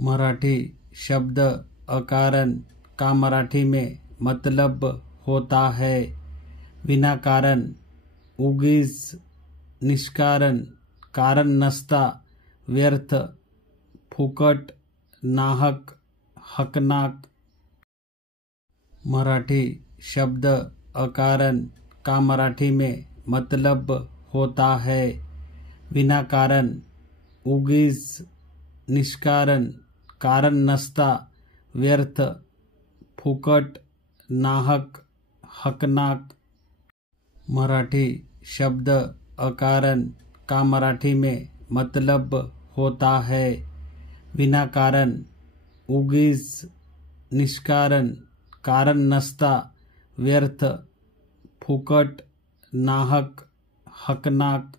मराठी शब्द अकारण का मराठी में मतलब होता है विना कारण, उगीच, निष्कारण, कारण नसता, व्यर्थ, फुकट, नाहक, हकनाक। मराठी शब्द अकारण का मराठी में मतलब होता है विना कारण, उगीच, निष्कारण, कारण नसता, व्यर्थ, फुकट, नाहक, हकनाक। मराठी शब्द अकारण का मराठी में मतलब होता है विना कारण, उगीच, निष्कारण, कारण नसता, व्यर्थ, फुकट, नाहक, हकनाक।